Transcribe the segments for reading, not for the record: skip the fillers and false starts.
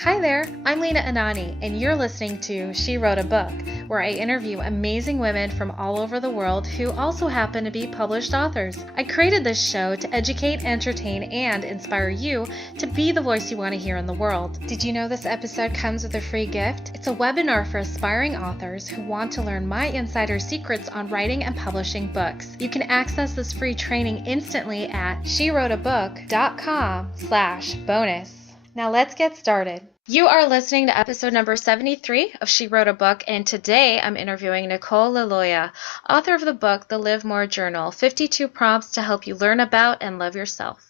Hi there, I'm Lena Anani, and you're listening to She Wrote a Book, where I interview amazing women from all over the world who also happen to be published authors. I created this show to educate, entertain, and inspire you to be the voice you want to hear in the world. Did you know this episode comes with a free gift? It's a webinar for aspiring authors who want to learn my insider secrets on writing and publishing books. You can access this free training instantly at SheWroteABook.com/bonus. Now let's get started. You are listening to episode number 73 of She Wrote a Book, and today I'm interviewing Nicole Liloia, author of the book The Live More Journal, 52 Prompts to Help You Learn About and Love Yourself.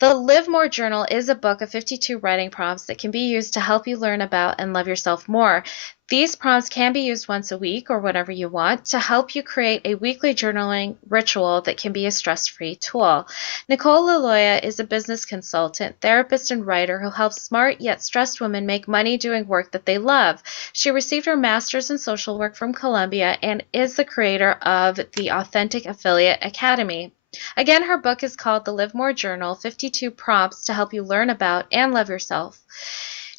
The Live More Journal is a book of 52 writing prompts that can be used to help you learn about and love yourself more. These prompts can be used once a week or whenever you want to help you create a weekly journaling ritual that can be a stress-free tool. Nicole Liloia is a business consultant, therapist, and writer who helps smart yet stressed women make money doing work that they love. She received her master's in social work from Columbia and is the creator of the Authentic Affiliate Academy. Again, her book is called The Live More Journal, 52 Prompts to Help You Learn About and Love Yourself.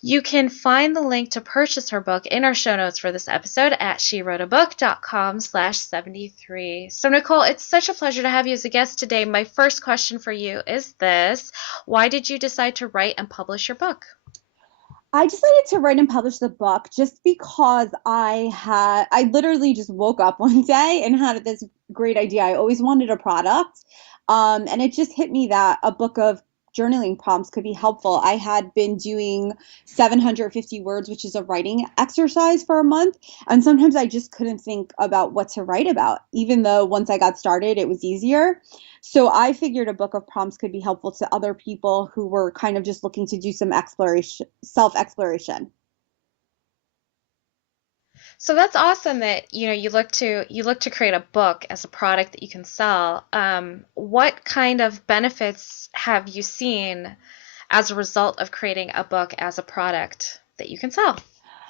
You can find the link to purchase her book in our show notes for this episode at SheWroteABook.com/73. So Nicole, it's such a pleasure to have you as a guest today. My first question for you is this: why did you decide to write and publish your book? I decided to write and publish the book just because I literally just woke up one day and had this great idea. I always wanted a product. And it just hit me that a book of journaling prompts could be helpful. I had been doing 750 words, which is a writing exercise for a month. And sometimes I just couldn't think about what to write about, even though once I got started, it was easier. So I figured a book of prompts could be helpful to other people who were kind of just looking to do some exploration, self-exploration. So that's awesome that you look to create a book as a product that you can sell. What kind of benefits have you seen as a result of creating a book as a product that you can sell?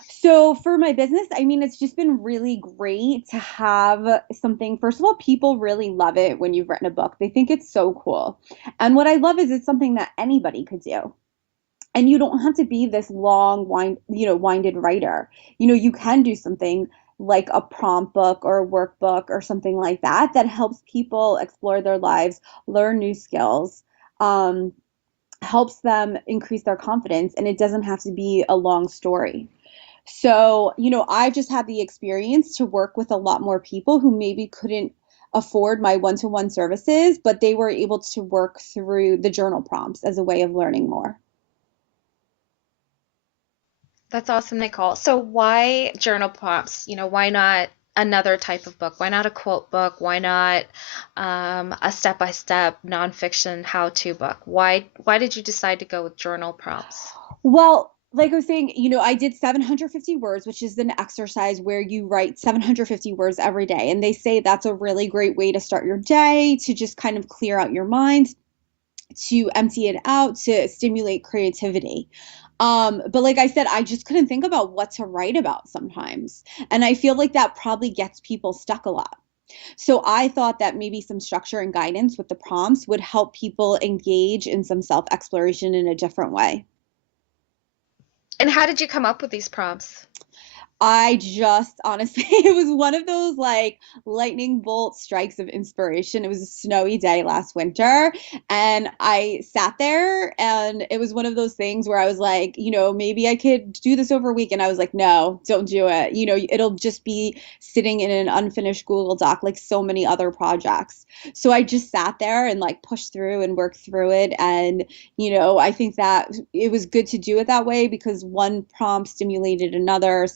So for my business, I mean, it's just been really great to have something. First of all, people really love it when you've written a book. They think it's so cool. And what I love is it's something that anybody could do. And you don't have to be this winded writer. You can do something like a prompt book or a workbook or something like that that helps people explore their lives, learn new skills, um, helps them increase their confidence, and it doesn't have to be a long story. So, I've just had the experience to work with a lot more people who maybe couldn't afford my one-to-one services, but they were able to work through the journal prompts as a way of learning more. That's awesome, Nicole. So why journal prompts? Why not another type of book? Why not a quote book? Why not a step-by-step nonfiction how-to book? Why did you decide to go with journal prompts? Well, like I was saying, I did 750 words, which is an exercise where you write 750 words every day. And they say that's a really great way to start your day, to just kind of clear out your mind, to empty it out, to stimulate creativity. But like I said, I just couldn't think about what to write about sometimes. And I feel like that probably gets people stuck a lot. So I thought that maybe some structure and guidance with the prompts would help people engage in some self exploration in a different way. And how did you come up with these prompts? I just honestly, it was one of those like lightning bolt strikes of inspiration. It was a snowy day last winter, and I sat there, and it was one of those things where I was like, maybe I could do this over a week. And I was like, no, don't do it. It'll just be sitting in an unfinished Google Doc like so many other projects. So I just sat there and like pushed through and worked through it. And I think that it was good to do it that way because one prompt stimulated another.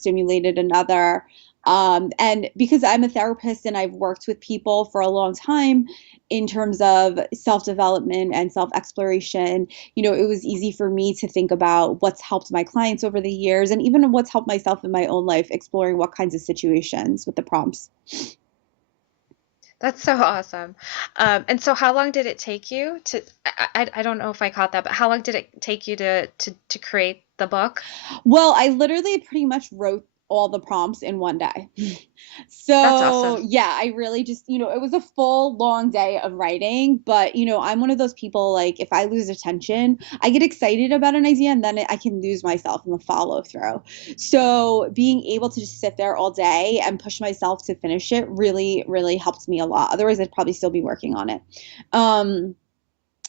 And because I'm a therapist and I've worked with people for a long time in terms of self development and self exploration, it was easy for me to think about what's helped my clients over the years and even what's helped myself in my own life, exploring what kinds of situations with the prompts. That's so awesome. And so how long did it take you to, I don't know if I caught that, but how long did it take you to create the book? Well, I literally pretty much wrote all the prompts in one day. That's awesome. So yeah, I really just, it was a full long day of writing, but I'm one of those people, like if I lose attention, I get excited about an idea and then I can lose myself in the follow through. So being able to just sit there all day and push myself to finish it really, really helped me a lot. Otherwise, I'd probably still be working on it. Um,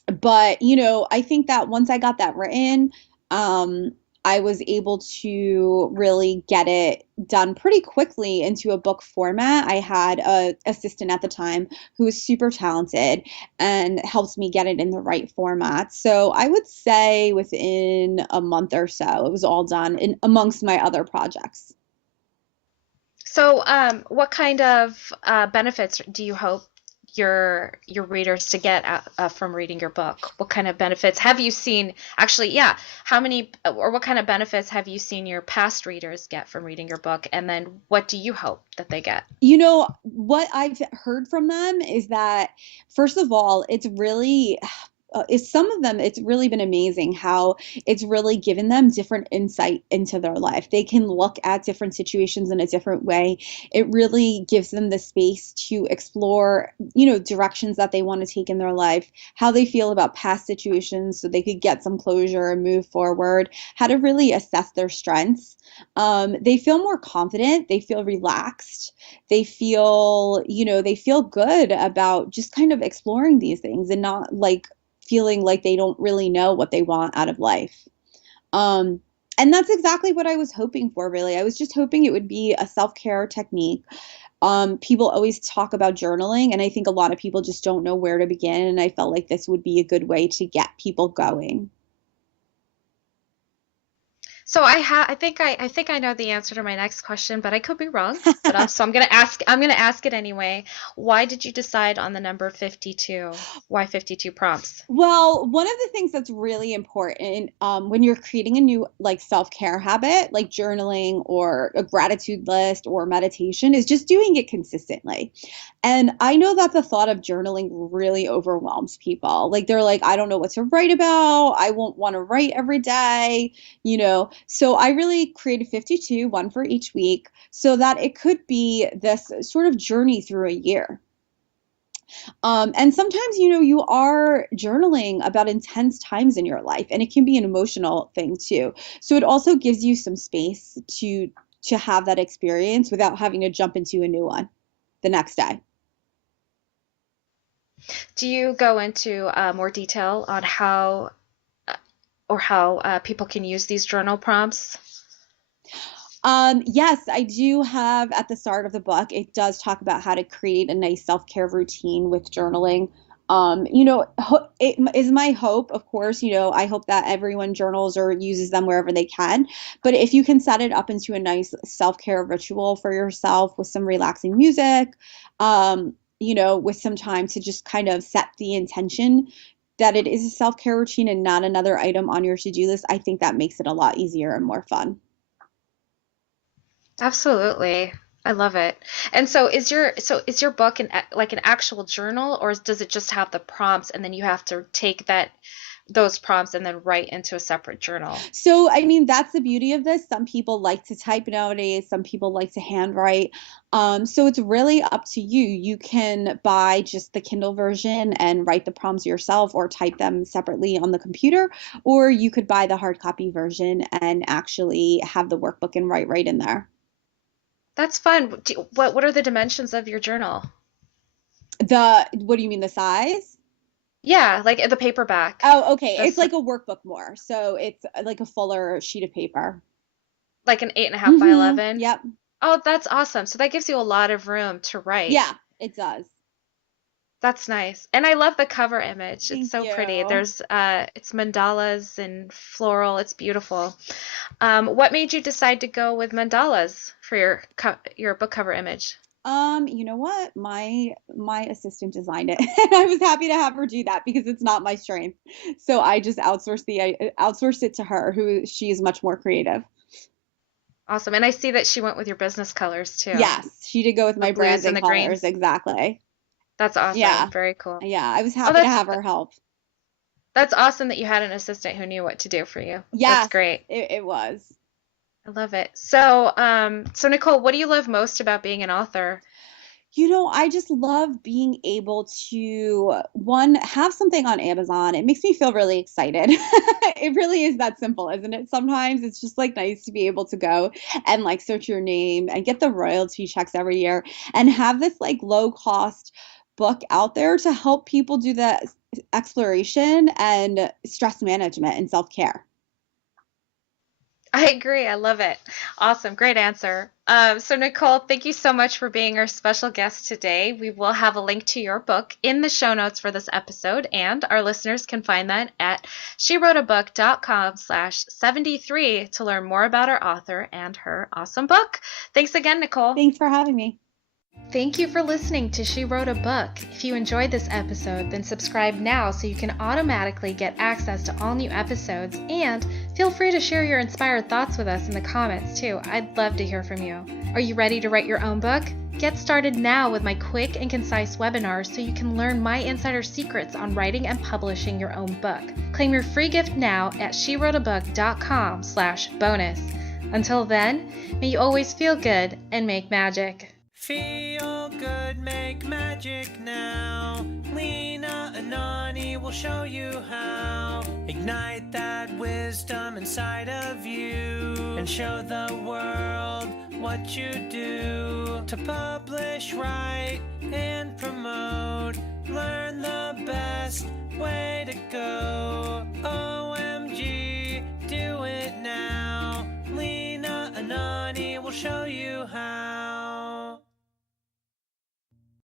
but I think that once I got that written, um, I was able to really get it done pretty quickly into a book format. I had a assistant at the time who was super talented and helped me get it in the right format. So I would say within a month or so, it was all done in amongst my other projects. So, what kind of benefits do you hope your readers to get from reading your book? What kind of benefits have you seen? Actually, yeah, how many or what kind of benefits have you seen your past readers get from reading your book? And then what do you hope that they get? What I've heard from them is that, first of all, it's some of them, it's really been amazing how it's really given them different insight into their life. They can look at different situations in a different way. It really gives them the space to explore, directions that they want to take in their life, how they feel about past situations so they could get some closure and move forward, how to really assess their strengths. They feel more confident, they feel relaxed, they feel good about just kind of exploring these things and not like feeling like they don't really know what they want out of life. Um, and that's exactly what I was hoping for, really. I was just hoping it would be a self-care technique. People always talk about journaling, and I think a lot of people just don't know where to begin. And I felt like this would be a good way to get people going. So I think I know the answer to my next question, but I could be wrong. But so I'm gonna ask it anyway. Why did you decide on the number 52? Why 52 prompts? Well, one of the things that's really important when you're creating a new like self-care habit, like journaling or a gratitude list or meditation, is just doing it consistently. And I know that the thought of journaling really overwhelms people. Like they're like, I don't know what to write about. I won't want to write every day, So I really created 52, one for each week, so that it could be this sort of journey through a year. And sometimes, you are journaling about intense times in your life, and it can be an emotional thing too. So it also gives you some space to have that experience without having to jump into a new one the next day. Do you go into more detail on how people can use these journal prompts? Yes, I do have at the start of the book, it does talk about how to create a nice self-care routine with journaling. It is my hope, of course, I hope that everyone journals or uses them wherever they can. But if you can set it up into a nice self-care ritual for yourself with some relaxing music, with some time to just kind of set the intention that it is a self-care routine and not another item on your to-do list, I think that makes it a lot easier and more fun. Absolutely. I love it. And so is your book like an actual journal, or does it just have the prompts and then you have to take those prompts and then write into a separate journal? So, I mean, that's the beauty of this. Some people like to type nowadays, some people like to handwrite. So it's really up to you. You can buy just the Kindle version and write the prompts yourself or type them separately on the computer, or you could buy the hard copy version and actually have the workbook and write right in there. That's fun. What are the dimensions of your journal? What do you mean, the size? Yeah, like the paperback. Oh, okay. It's That's like a workbook more. So it's like a fuller sheet of paper. like an 8.5 by 11. Yep. Oh, that's awesome. So that gives you a lot of room to write. Yeah, it does. That's nice. And I love the cover image. It's Thank so pretty. you. It's mandalas and floral. It's beautiful. What made you decide to go with mandalas for your book cover image? You know what? My assistant designed it, and I was happy to have her do that because it's not my strength. So I just outsourced it to her, who she is much more creative. Awesome. And I see that she went with your business colors too. Yes, she did go with The my blues and branding the colors greens. exactly. That's Yeah, awesome. Very cool. yeah. I was Oh, happy to have her help. that's awesome that you had an assistant who knew what to do for you. That's Yes, great. it was. I love it. So Nicole, what do you love most about being an author? I just love being able to, one, have something on Amazon. It makes me feel really excited. It really is that simple, isn't it? Sometimes it's just like nice to be able to go and like search your name and get the royalty checks every year and have this like low cost book out there to help people do the exploration and stress management and self care. I agree. I love it. Awesome. Great answer. So, Nicole, thank you so much for being our special guest today. We will have a link to your book in the show notes for this episode, and our listeners can find that at SheWroteABook.com/73 to learn more about our author and her awesome book. Thanks again, Nicole. Thanks for having me. Thank you for listening to She Wrote a Book. If you enjoyed this episode, then subscribe now so you can automatically get access to all new episodes, and feel free to share your inspired thoughts with us in the comments too. I'd love to hear from you. Are you ready to write your own book? Get started now with my quick and concise webinars so you can learn my insider secrets on writing and publishing your own book. Claim your free gift now at SheWroteABook.com/bonus. Until then, may you always feel good and make magic. Feel good, make magic now. Lena, Anani will show you how. Ignite that wisdom inside of you and show the world what you do. To publish, write, and promote, learn the best way to go. Oh,